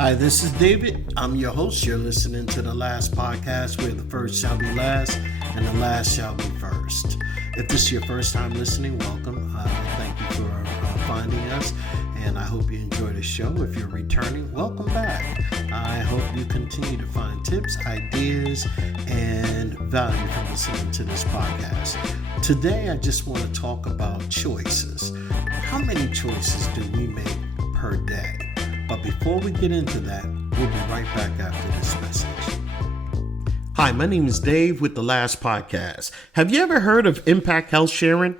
Hi, this is David. I'm your host. You're listening to the last podcast where the first shall be last and the last shall be first. If this is your first time listening, welcome. Thank you for finding us, and I hope you enjoy the show. If you're returning, welcome back. I hope you continue to find tips, ideas, and value from listening to this podcast. Today, I just want to talk about choices. How many choices do we make per day? But before we get into that, we'll be right back after this message. Hi, my name is Dave with The Last Podcast. Have you ever heard of Impact Health Sharing?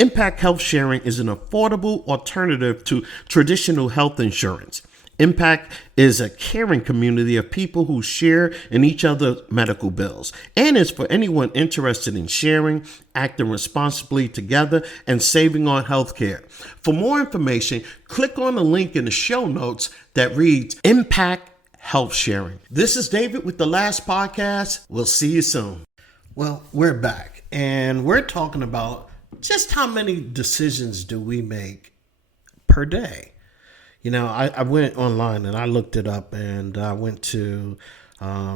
Impact Health Sharing is an affordable alternative to traditional health insurance. Impact is a caring community of people who share in each other's medical bills, and is for anyone interested in sharing, acting responsibly together, and saving on healthcare. For more information, click on the link in the show notes that reads Impact Health Sharing. This is David with The Last Podcast. We'll see you soon. Well, we're back, and we're talking about just how many decisions do we make per day. You know, I went online and I looked it up, and I went to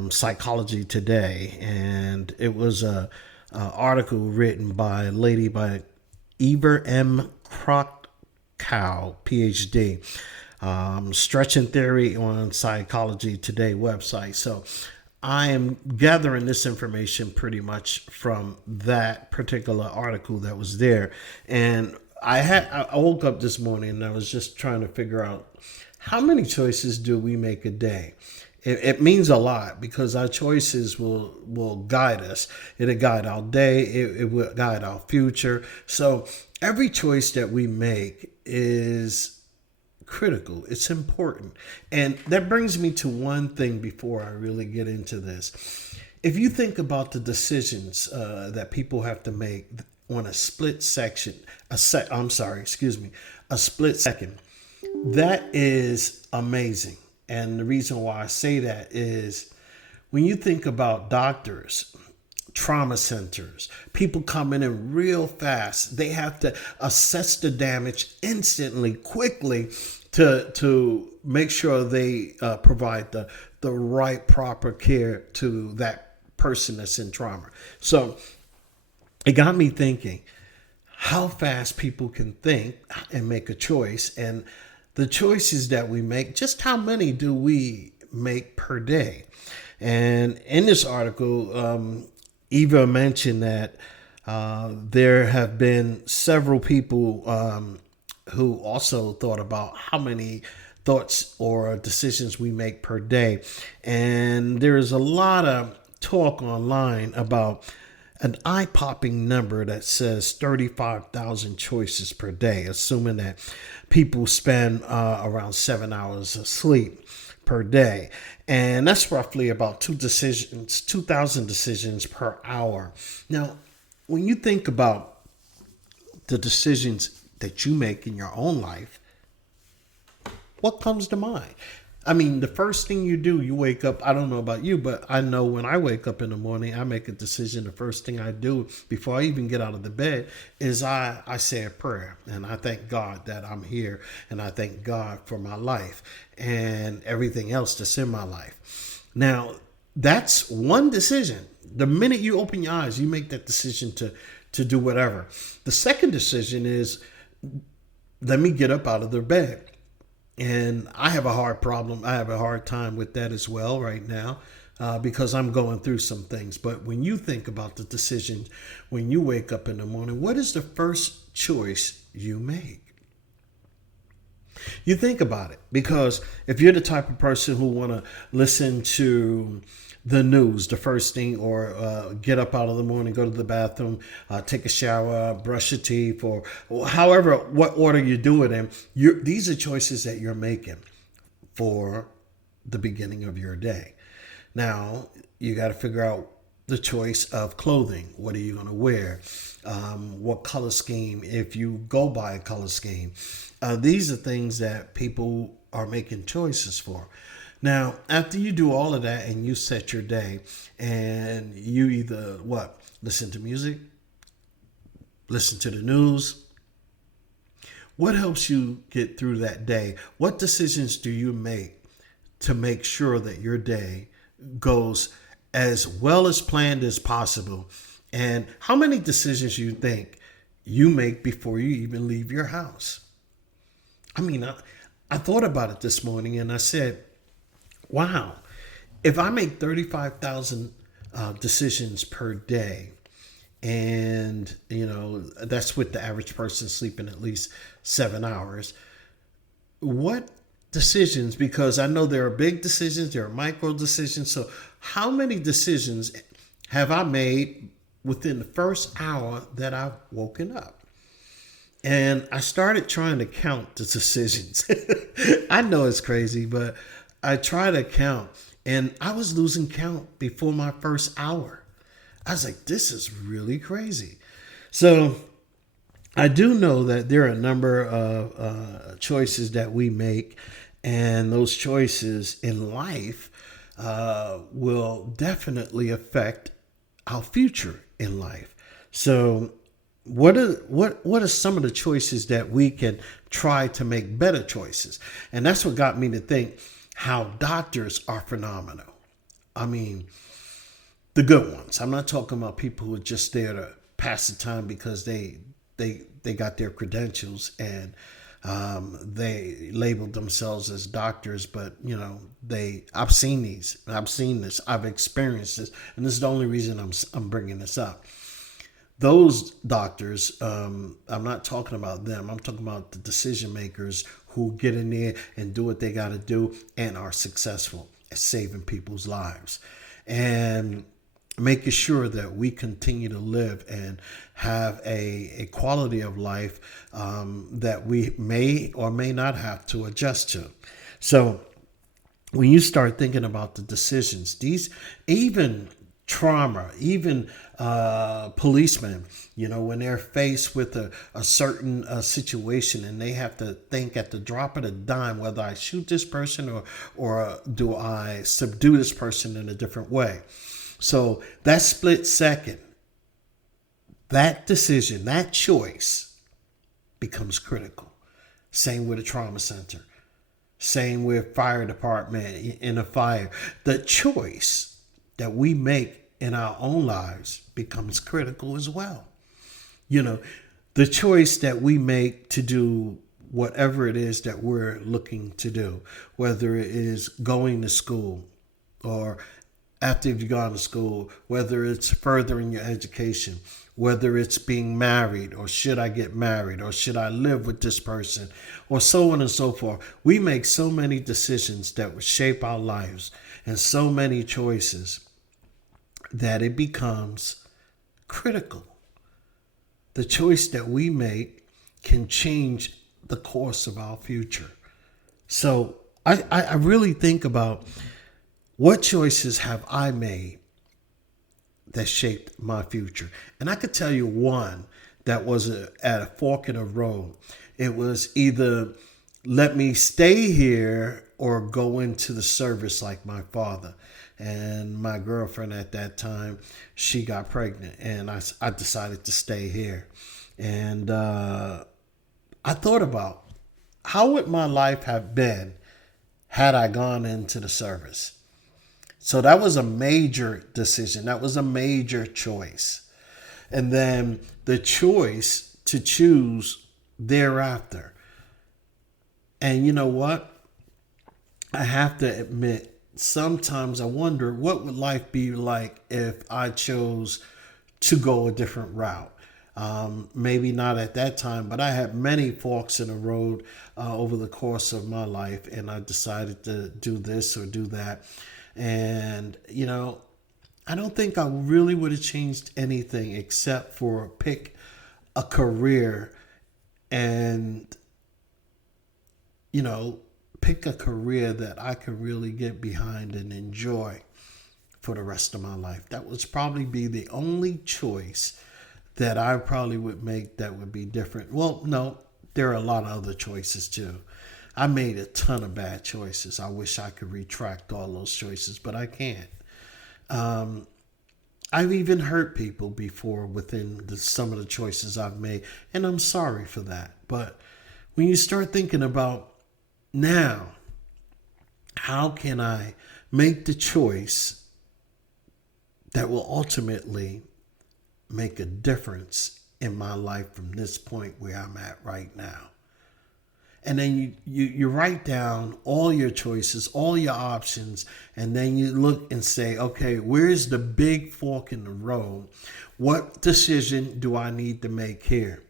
Psychology Today, and it was a article written by a lady by Eva M. Krakow, PhD, Stretching Theory on Psychology Today website. So I am gathering this information pretty much from that particular article that was there. And I woke up this morning and I was just trying to figure out how many choices do we make a day. It means a lot because our choices will guide us. It'll guide our day. It will guide our future. So every choice that we make is critical. It's important. And that brings me to one thing before I really get into this. If you think about the decisions that people have to make on a split second, a split second, that is amazing. And the reason why I say that is when you think about doctors, trauma centers, people coming in real fast, they have to assess the damage instantly, quickly to make sure they provide the right proper care to that person that's in trauma. So it got me thinking how fast people can think and make a choice, and the choices that we make, just how many do we make per day? And in this article, Eva mentioned that there have been several people who also thought about how many thoughts or decisions we make per day. And there's a lot of talk online about an eye-popping number that says 35,000 choices per day, assuming that people spend around 7 hours of sleep per day. And that's roughly about 2,000 decisions per hour. Now, when you think about the decisions that you make in your own life, what comes to mind? I mean, the first thing you do, you wake up. I don't know about you, but I know when I wake up in the morning, I make a decision. The first thing I do before I even get out of the bed is I say a prayer. And I thank God that I'm here. And I thank God for my life and everything else that's in my life. Now, that's one decision. The minute you open your eyes, you make that decision to do whatever. The second decision is, let me get up out of the bed. And I have a hard time with that as well right now because I'm going through some things. But when you think about the decision, when you wake up in the morning, what is the first choice you make? You think about it, because if you're the type of person who want to listen to the news the first thing, or get up out of the morning, go to the bathroom, take a shower, brush your teeth, or however, what order you do it in, these are choices that you're making for the beginning of your day. Now, you got to figure out the choice of clothing. What are you going to wear? What color scheme, if you go by a color scheme. These are things that people are making choices for. Now, after you do all of that and you set your day, and you either listen to music, listen to the news, what helps you get through that day? What decisions do you make to make sure that your day goes as well as planned as possible. And how many decisions you think you make before you even leave your house? I mean, I thought about it this morning and I said, wow, if I make 35,000 decisions per day, and that's with the average person sleeping at least 7 hours, what decisions, because I know there are big decisions, there are micro decisions, so how many decisions have I made within the first hour that I've woken up? And I started trying to count the decisions. I know it's crazy, but I try to count, and I was losing count before my first hour. I was like, this is really crazy. So I do know that there are a number of choices that we make, and those choices in life will definitely affect our future in life. So what are some of the choices that we can try to make better choices? And that's what got me to think how doctors are phenomenal. I mean, the good ones. I'm not talking about people who are just there to pass the time because they got their credentials and they labeled themselves as doctors, but I've seen this, I've experienced this, and this is the only reason I'm bringing this up. Those doctors, I'm not talking about them. I'm talking about the decision makers who get in there and do what they got to do and are successful at saving people's lives and making sure that we continue to live and have a quality of life that we may or may not have to adjust to. So when you start thinking about the decisions, these, even trauma, even policemen, when they're faced with a certain situation and they have to think at the drop of a dime whether I shoot this person or do I subdue this person in a different way. So that split second, that decision, that choice becomes critical. Same with a trauma center. Same with fire department in a fire. The choice that we make in our own lives becomes critical as well. The choice that we make to do whatever it is that we're looking to do, whether it is going to school or after you've gone to school, whether it's furthering your education, whether it's being married, or should I get married, or should I live with this person, or so on and so forth. We make so many decisions that would shape our lives and so many choices that it becomes critical. The choice that we make can change the course of our future. So I really think about, what choices have I made that shaped my future? And I could tell you one that was at a fork in a road. It was either let me stay here or go into the service like my father. And my girlfriend at that time, she got pregnant, and I decided to stay here. And I thought about, how would my life have been had I gone into the service? So that was a major decision. That was a major choice. And then the choice to choose thereafter. And you know what? I have to admit, sometimes I wonder, what would life be like if I chose to go a different route? Maybe not at that time, but I had many forks in the road over the course of my life, and I decided to do this or do that. And, I don't think I really would have changed anything except for pick a career and, pick a career that I could really get behind and enjoy for the rest of my life. That would probably be the only choice that I probably would make that would be different. Well, no, there are a lot of other choices too. I made a ton of bad choices. I wish I could retract all those choices, but I can't. I've even hurt people before within some of the choices I've made, and I'm sorry for that. But when you start thinking about now, how can I make the choice that will ultimately make a difference in my life from this point where I'm at right now? And then you write down all your choices, all your options, and then you look and say, okay, where's the big fork in the road? What decision do I need to make here?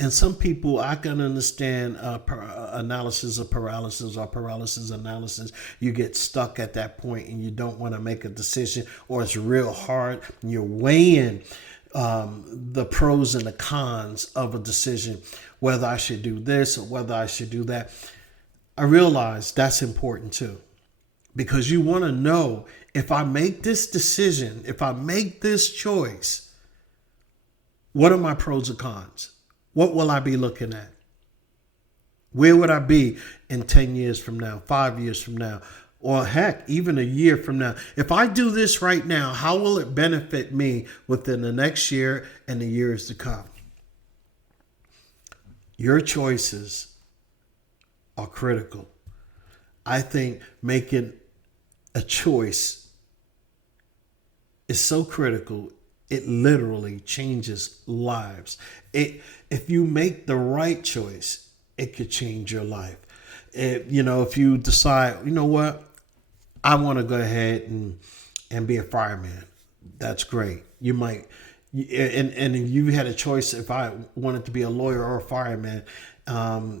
And some people, I can understand analysis of paralysis or paralysis analysis. You get stuck at that point and you don't want to make a decision, or it's real hard. And you're weighing the pros and the cons of a decision, whether I should do this or whether I should do that. I realize that's important too, because you want to know, if I make this decision, if I make this choice, what are my pros and cons? What will I be looking at? Where would I be in 10 years from now, 5 years from now, or heck, even a year from now? If I do this right now, how will it benefit me within the next year and the years to come? Your choices are critical. I think making a choice is so critical. It literally changes lives. If you make the right choice, it could change your life. If you decide, you know what, I want to go ahead and be a fireman, that's great. You might, and you had a choice. If I wanted to be a lawyer or a fireman,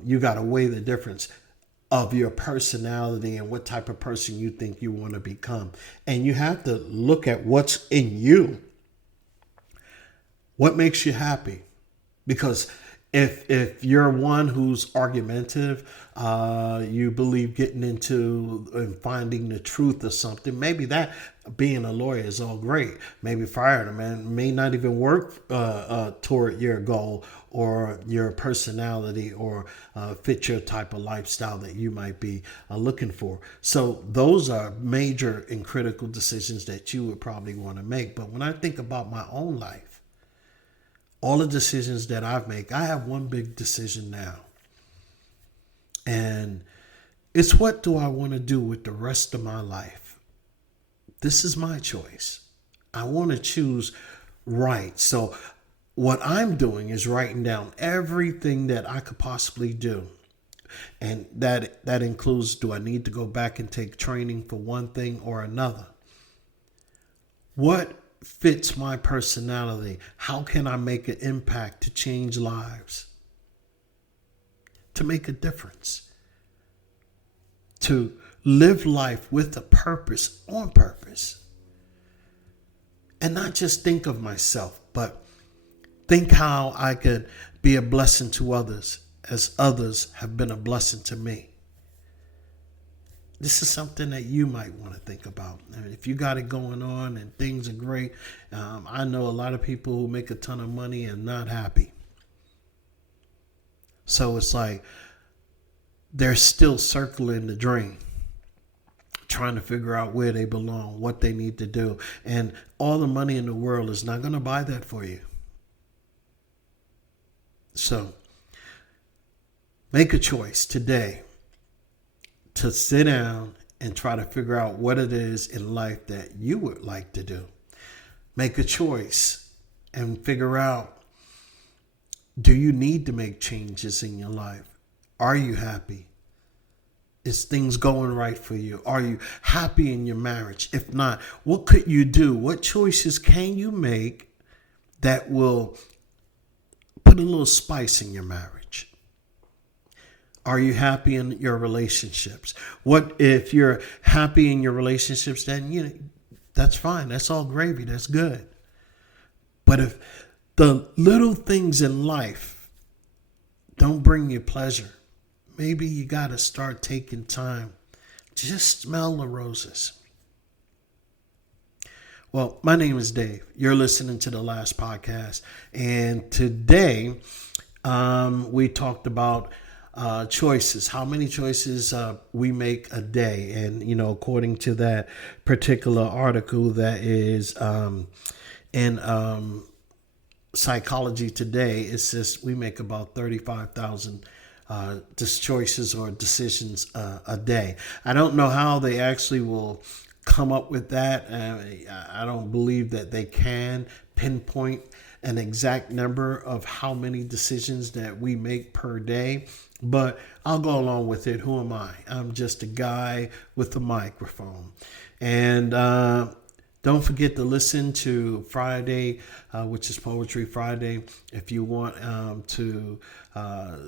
you got to weigh the difference of your personality and what type of person you think you want to become. And you have to look at what's in you. What makes you happy? Because if you're one who's argumentative, you believe getting into and finding the truth of something, maybe that being a lawyer is all great. Maybe fireman may not even work toward your goal or your personality or fit your type of lifestyle that you might be looking for. So those are major and critical decisions that you would probably want to make. But when I think about my own life, all the decisions that I've made, I have one big decision now. And it's, what do I want to do with the rest of my life? This is my choice. I want to choose right. So what I'm doing is writing down everything that I could possibly do. And that includes, do I need to go back and take training for one thing or another? What fits my personality? How can I make an impact to change lives? To make a difference. To live life with a purpose, on purpose. And not just think of myself, but think how I could be a blessing to others as others have been a blessing to me. This is something that you might want to think about. I mean, if you got it going on and things are great, I know a lot of people who make a ton of money and not happy. So it's like they're still circling the drain, trying to figure out where they belong, what they need to do. And all the money in the world is not going to buy that for you. So make a choice today to sit down and try to figure out what it is in life that you would like to do. Make a choice and figure out, do you need to make changes in your life? Are you happy? Is things going right for you? Are you happy in your marriage? If not, what could you do? What choices can you make that will put a little spice in your marriage? Are you happy in your relationships? What if you're happy in your relationships? Then that's fine. That's all gravy. That's good. But if the little things in life don't bring you pleasure, maybe you got to start taking time to just smell the roses. Well, my name is Dave. You're listening to the last podcast, and today we talked about choices, how many choices we make a day. And, according to that particular article that is in Psychology Today, it says we make about 35,000 choices or decisions a day. I don't know how they actually will come up with that. I don't believe that they can pinpoint an exact number of how many decisions that we make per day, but I'll go along with it. Who am I? I'm just a guy with a microphone. And don't forget to listen to Friday, which is Poetry Friday. If you want to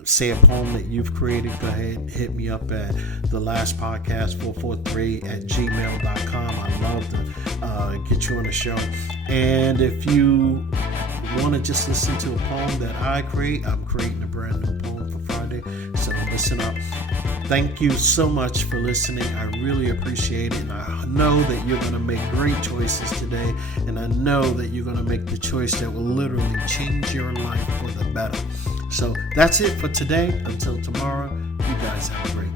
say a poem that you've created, go ahead and hit me up at the last podcast 443@gmail.com. I'd love to get you on the show. And if you want to just listen to a poem that I create, I'm creating a brand new poem for Friday. So listen up. Thank you so much for listening. I really appreciate it. And I know that you're going to make great choices today. And I know that you're going to make the choice that will literally change your life for the better. So that's it for today. Until tomorrow, you guys have a great day.